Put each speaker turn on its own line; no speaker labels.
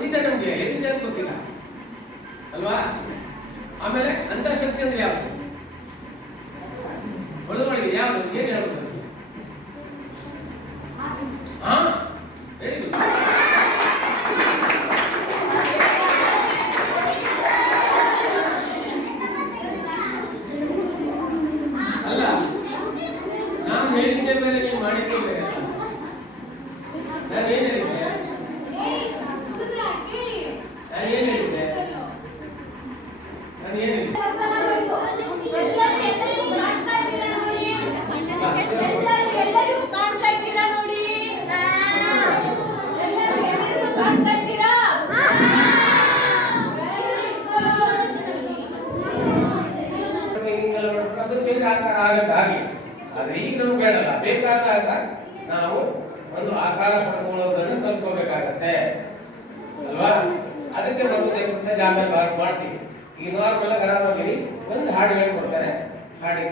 ಮನ್ಸಿದೆ ನಮಗೆ ಎಲ್ಲಿದೆ ಅಂತ ಗೊತ್ತಿಲ್ಲ. ಅಲ್ವಾ? ಆಮೇಲೆ ಅಂತಃಶಕ್ತಿ ಅಂದ್ರೆ ಯಾವುದು? ಅದು ಬೇಕಾಕಾರ ಆಗಕ್ಕೆ ಹಾಗೆ ಆದ್ರೆ ಈಗ ನಮ್ಗೆ ಬೇಡಲ್ಲ ಬೇಕಾದಾಗ ನಾವು ಒಂದು ಆಕಾರ ಪಡ್ಕೊಳ್ಳೋದನ್ನು ಕಲ್ತ್ಕೋಬೇಕಾಗತ್ತೆ ಅಲ್ವಾ? ಅದಕ್ಕೆ ಮತ್ತೊಂದು ಎಕ್ಸರ್ಸೈಸ್ ಆಮೇಲೆ ಮಾಡ್ತೀವಿ ಈಗ ನಾರ್ಮಲ್ ಆರಾಮಾಗಿರಿ. ಒಂದು ಹಾಡು ಹೇಳ್ಕೊಡ್ತಾರೆ ಹಾಡಿ